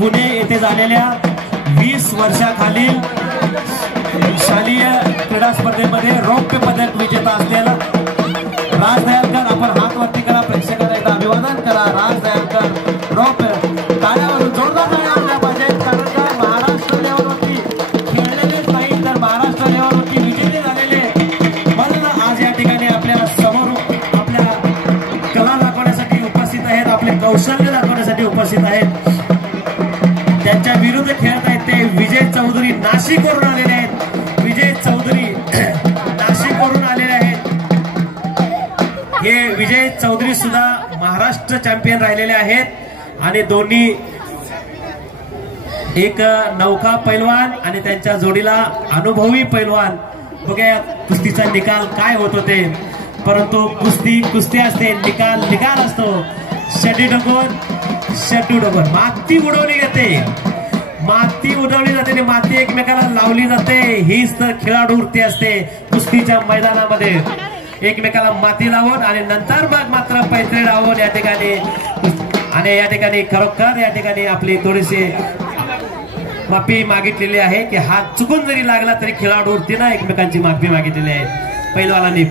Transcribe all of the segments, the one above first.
पुणे येथे झालेल्या 20 वर्षाखालील शालेय क्रीडा स्पर्धेमध्ये रौप्य पदक विजेता असलेला राज दयालकर, आपण हात वरती करा, प्रेक्षकांना एकदा अभिवादन करा. राज दयालकर रौप्य, टाळ्यावरून जोरदार टाळ्या वाजल्या पाहिजेत, कारण का महाराष्ट्र लेवलवरती खेळलेलेच नाही तर महाराष्ट्र लेवलवरती विजेते झालेले, म्हणून आज या ठिकाणी आपल्या समोर आपल्या कला दाखवण्यासाठी उपस्थित आहेत, आपले कौशल्य दाखवण्यासाठी उपस्थित आहेत. त्यांच्या विरुद्ध खेळत आहेत ते विजय चौधरी नाशिकवरून आलेले आहेत. विजय चौधरी नाशिकवरून आलेले आहेत. हे विजय चौधरी सुद्धा महाराष्ट्र चॅम्पियन राहिलेले आहेत आणि दोन्ही एक नौका पैलवान आणि त्यांच्या जोडीला अनुभवी पैलवान. बघा कुस्तीचा निकाल काय होत होते, परंतु कुस्ती असते, निकाल असतो. षड्डी डोकून माती उडवली जाते आणि माती एकमेकाला लावली जाते. हीच तर खेळाडू वृत्ती असते कुस्तीच्या मैदानामध्ये, एकमेकाला माती लावून आणि नंतर मग मात्र पैसे लावून या ठिकाणी खरोखर या ठिकाणी आपली थोडीशी माफी मागितलेली आहे की हात चुकून जरी लागला तरी खेळाडू वृत्तीनं एकमेकांची माफी मागितलेली आहे. पैलवानांनी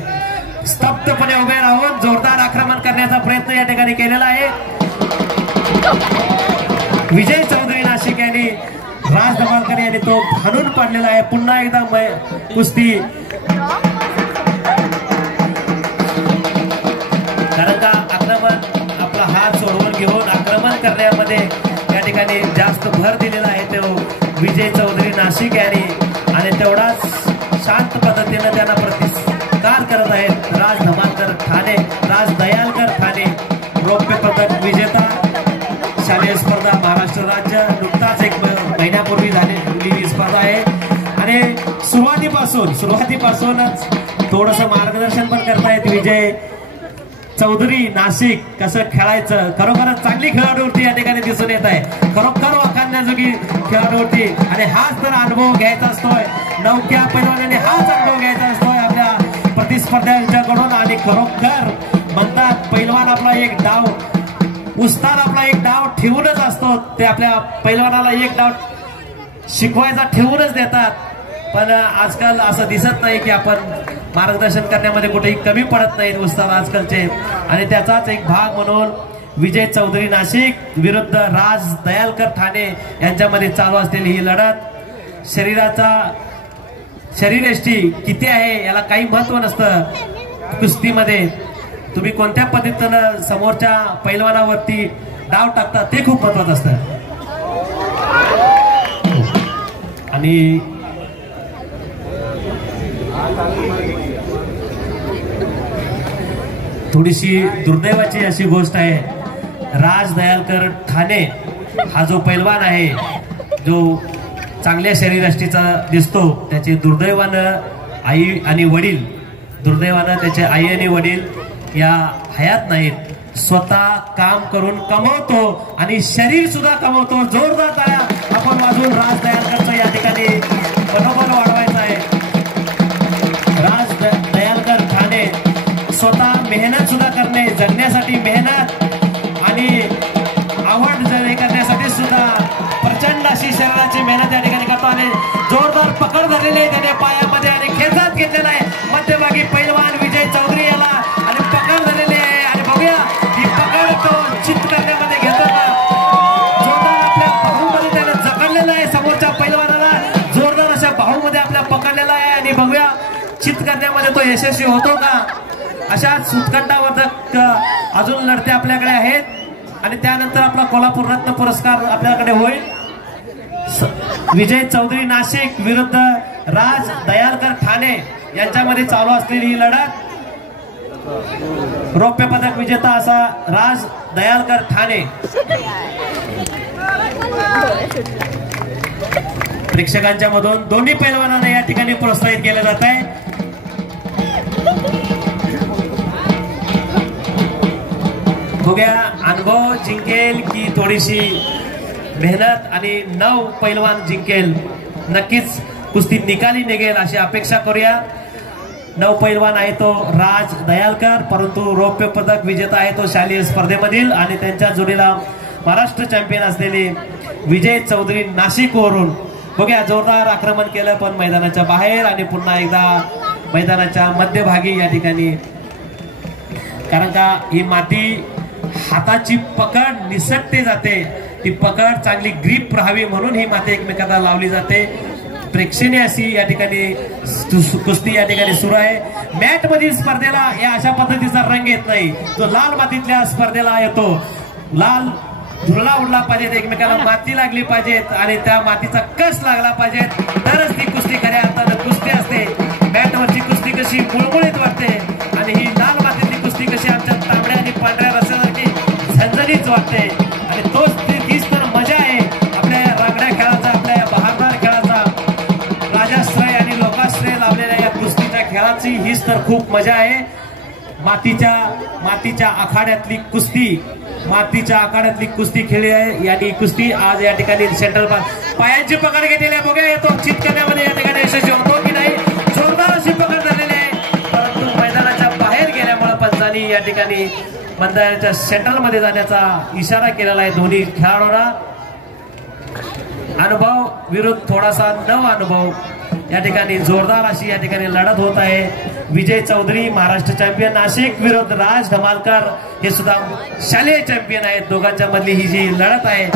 स्तब्धपणे उभे राहून जोरदार आक्रमण करण्याचा प्रयत्न या ठिकाणी केलेला आहे. विजय चौधरी नाशिक यांनी राज दयालकर यांनी तो हाणून पाडलेला आहे. पुन्हा एकदा कुस्ती, कारण का आक्रमण आपला हात सोडवून घेऊन आक्रमण करण्यामध्ये या ठिकाणी जास्त भर दिलेला आहे तो विजय चौधरी नाशिक यांनी, आणि तेवढाच शांत पद्धतीने त्यांना प्रतिकार करत आहेत राज दयालकर ठाणे रौप्य पदक विजेता. शालेय स्पर्धा महाराष्ट्र राज्य नुकताच एक महिन्यापूर्वी झालेली स्पर्धा आहे आणि सुरुवातीपासूनच थोडस मार्गदर्शन पण करतायत विजय चौधरी नाशिक कसं खेळायचं. खरोखरच चांगली खेळाडूवरती या ठिकाणी दिसून येत आहे, खरोखर वाखाणण्याजोगी खेळाडूवरती, आणि हाच तर अनुभव घ्यायचा असतोय नौक्या पैलवानाने, हाच अनुभव घ्यायचा असतोय आपल्या प्रतिस्पर्ध्यांच्याकडून. आणि खरोखर म्हणतात पैलवान आपला एक डाव, उस्ताद आपला एक डाव ठेवूनच असतो, ते आपल्या पैलवानाला एक डाव शिकवायचा ठेवूनच देतात. पण आजकाल असं दिसत नाही की आपण मार्गदर्शन करण्यामध्ये कुठेही कमी पडत नाहीत उस्ताद आजकालचे, आणि त्याचाच एक भाग म्हणून विजय चौधरी नाशिक विरुद्ध राज दयालकर ठाणे यांच्यामध्ये चालू असलेली ही लढत. शरीरयष्टी किती आहे याला काही महत्व नसतं कुस्तीमध्ये. तुम्ही कोणत्या पद्धतीनं समोरच्या पैलवानावरती डाव टाकता ते खूप महत्वाचं असतं. आणि थोडीशी दुर्दैवाची अशी गोष्ट आहे, राज दयालकर ठाणे हा जो पैलवान आहे जो चांगल्या शरीरयष्टीचा दिसतो, त्याचे दुर्दैवानं आई आणि वडील, त्याचे आई आणि वडील या हयात नाहीत. स्वतः काम करून कमवतो आणि शरीर सुद्धा कमवतो. जोरदार टाळ्या आपण वाजवून राज दयालकरचं या ठिकाणी मनोबल वाढवायचं आहे. राज दयालकर ठाणे स्वतः मेहनत सुद्धा करणे, जगण्यासाठी मेहनत आणि आवड करण्यासाठी सुद्धा प्रचंड अशी शरीराची मेहनत या ठिकाणी करतो. आणि जोरदार पकड धरलेली आहे त्याने पायामध्ये आणि खेचात घेतलेला आहे मध्यभागी पैलवान विजय चौधरी याला, आणि पकड धरलेली आहे. आणि बघूया ही पकड तो चित करण्यामध्ये घेतो का, जोरदार आपल्या बाहूमध्ये त्याने जकडलेला आहे, समोरच्या पैलवानाला जोरदार अशा बाहूमध्ये आपल्या पकडलेला आहे. आणि बघूया चित करण्यामध्ये तो यशस्वी होतो का. अशा उत्कंठावर्धक अजून लढते आपल्याकडे आहेत, आणि त्यानंतर आपला कोल्हापूर रत्न पुरस्कार आपल्याकडे होईल. विजय चौधरी नाशिक विरुद्ध राज दयालकर ठाणे यांच्यामध्ये चालू असलेली ही लढत. रौप्य पदक विजेता असा राज दयालकर ठाणे. प्रेक्षकांच्या मधून दोन्ही पैलवानांना या ठिकाणी प्रोत्साहित केलं जात आहे. बघूया अनुभव जिंकेल की थोडीशी मेहनत आणि 9 पैलवान जिंकेल. नक्कीच कुस्ती निकाली निघेल अशी अपेक्षा करूया. 9 पैलवान आहे तो राज दयालकर, परंतु रौप्य पदक विजेता आहे तो शालेय स्पर्धेमधील आणि त्यांच्या जोडीला महाराष्ट्र चॅम्पियन असलेले विजय चौधरी नाशिक वरून. बघूया जोरदार आक्रमण केलं पण मैदानाच्या बाहेर आणि पुन्हा एकदा मैदानाच्या मध्यभागी या ठिकाणी. कारण का ही माती हाताची पकड निसटते जाते, ती पकड चांगली ग्रीप राहावी म्हणून ही माती एकमेकांना लावली जाते. प्रेक्षणीय अशी या ठिकाणी कुस्ती या ठिकाणी सुरू आहे. मॅट मधील स्पर्धेला या अशा पद्धतीचा रंग येत नाही, तो लाल मातीतल्या स्पर्धेला येतो. लाल धुरळा उडला पाहिजे, एकमेकाला माती लागली पाहिजेत आणि त्या मातीचा कस लागला पाहिजे, तरच ती कुस्ती खऱ्या अर्थानं कुस्ती असते. मॅटवरची कुस्ती कशी मुळमुळीत वाटते आणि ही लाल मातीतली कुस्ती कशी आमच्या तांबड्या आणि पांढऱ्या रस्त्यासारखी झणझणीत वाटते. आणि तोच हीच तर मजा आहे आपल्या रांगड्या खेळाचा, आपल्या बहारदार खेळाचा, राजाश्रय आणि लोकाश्रय लाभलेल्या या कुस्तीच्या खेळाची हीच तर खूप मजा आहे. मातीच्या आखाड्यातली कुस्ती, मातीच्या आखाड्यातली कुस्ती खेळली आहे. यानी कुस्ती आज या ठिकाणी सेंट्रल पायांची पकड घेतलेली आहे. बघा येतो चित करण्यामध्ये या ठिकाणी यशस्वी होतो की नाही. जोरदार अशी पकड झालेली आहे, परंतु मैदानाच्या बाहेर गेल्यामुळे पंचांनी या ठिकाणी मैदानाच्या सेंट्रल मध्ये जाण्याचा इशारा केलेला आहे. दोन्ही खेळाडूंना अनुभव विरुद्ध थोडासा नव अनुभव या ठिकाणी जोरदार अशी या ठिकाणी लढत होत आहे. विजय चौधरी महाराष्ट्र चॅम्पियन नाशिक विरुद्ध राज धमालकर हे सुद्धा शालेय चॅम्पियन आहेत. दोघांच्या मधली ही जी लढत आहे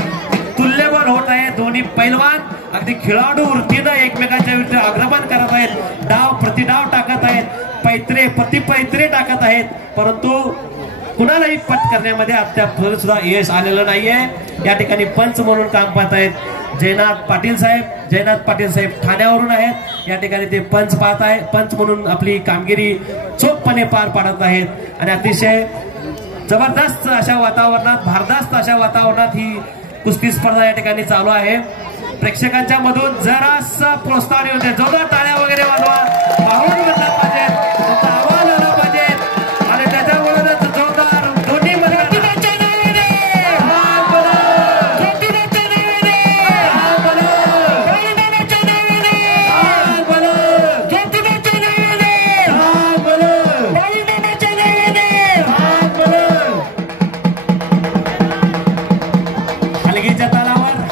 तुल्यबळ होत आहे. दोन्ही पैलवान अगदी खेळाडू वृत्तीनं एकमेकांच्या विरुद्ध आक्रमण करत आहेत, डाव प्रतिडाव टाकत आहेत, पैत्रे प्रतिपैत्रे टाकत आहेत, परंतु कुणालाही पट करण्यामध्ये अद्याप सुद्धा यश आलेलं नाहीये. या ठिकाणी पंच म्हणून काम पाहत आहेत जयनाथ पाटील साहेब ठाण्यावरून आहेत. या ठिकाणी ते पंच पाहत आहे, पंच म्हणून आपली कामगिरी चोखपणे पार पाडत आहेत आणि अतिशय जबरदस्त अशा वातावरणात, भारदस्त अशा वातावरणात ही कुस्ती स्पर्धा या ठिकाणी चालू आहे. प्रेक्षकांच्या मधून जरासा प्रोत्साहन येऊ दे, जोरदार टाळ्या वगैरे वाजवा, माहोल बनला पाहिजे, तुमचा आवाज आला पाहिजे आणि त्याच्यावरूनच जोरदार दोन्ही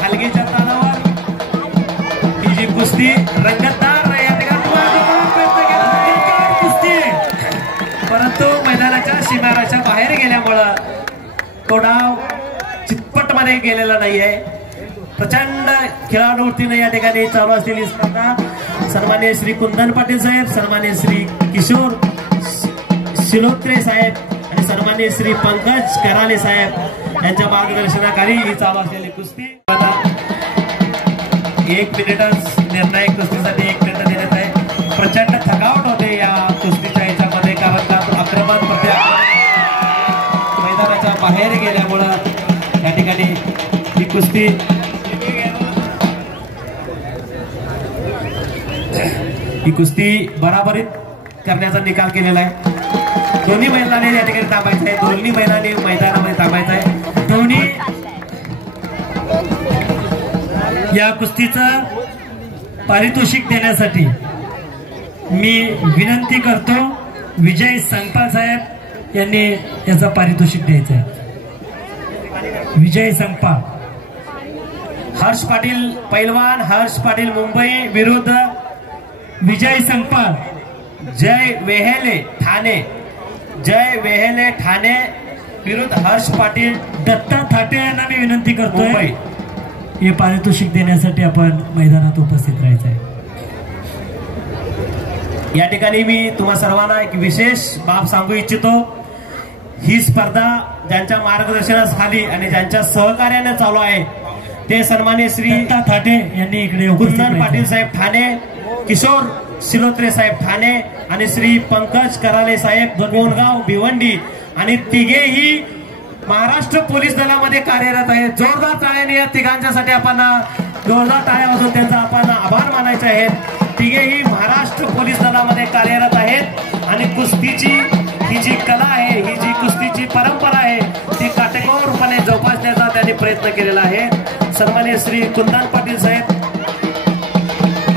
हलगीच्या तालावर ही जी कुस्ती रंगतदार या ठिकाणी कुस्ती, परंतु मैदानाच्या सीमारेषा बाहेर गेल्यामुळं तो डाव चितपट मध्ये गेलेला नाहीये. प्रचंड खेळाडू वृत्तीने या ठिकाणी चालू असलेली स्पर्धा सन्माननीय श्री कुंदन पाटील साहेब, सन्माननीय श्री किशोर शिलोत्रे साहेब आणि सन्माननीय श्री पंकज कराले साहेब यांच्या मार्गदर्शनाखाली ही चालू असलेली कुस्ती 1 मिनिटच निर्णायक कुस्तीसाठी 1 मिनिट देण्यात आहे. प्रचंड थकावट होते या कुस्तीच्या याच्यामध्ये, कारण का आक्रमण मैदानाच्या बाहेर गेल्यामुळं या ठिकाणी ही कुस्ती बराबरीत करण्याचा निकाल केलेला आहे. दोन्ही महिलांनी या ठिकाणी थांबायचं आहे, दोन्ही महिलांनी मैदानामध्ये थांबायचं आहे. दोन्ही या कुस्तीचं पारितोषिक देण्यासाठी मी विनंती करतो, विजय संगपाल साहेब यांनी याचं पारितोषिक द्यायचं आहे. विजय संगपाल, हर्ष पाटील पैलवान, हर्ष पाटील मुंबई विरुद्ध विजय संगपाल, जय वेहेले ठाणे विरुद्ध हर्ष पाटील. दत्ता थाटे यांना मी विनंती करतोय हे पारितोषिक देण्यासाठी आपण मैदानात उपस्थित राहायचं आहे. या ठिकाणी मी तुम्हा सर्वांना एक विशेष बाब सांगू इच्छितो. ही स्पर्धा ज्यांच्या मार्गदर्शनाखाली आणि ज्यांच्या सहकार्याने चालू आहे ते सन्माननीय श्री दत्ता थाटे यांनी इकडे कुंदन पाटील साहेब ठाणे, किशोर शिलोत्रे साहेब ठाणे आणि श्री पंकज कराले साहेब गोंडगाव भिवंडी आणि तिघेही महाराष्ट्र पोलीस दलामध्ये कार्यरत आहेत. जोरदार टाळ्याने या तिघांच्यासाठी आपण जोरदार टाळ्या वाजवून त्यांचा आपण आभार मानायचे आहेत. तिघेही महाराष्ट्र पोलीस दलामध्ये कार्यरत आहेत आणि कुस्तीची ही जी कला आहे, ही जी कुस्तीची परंपरा आहे ती त्यांनी प्रयत्न केलेला आहे। सन्माननीय श्री कुंदन पाटील साहेब,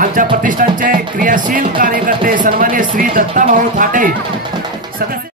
आमच्या प्रतिष्ठानचे क्रियाशील कार्यकर्ते सन्माननीय श्री दत्ताभाऊ थाटे सदस्य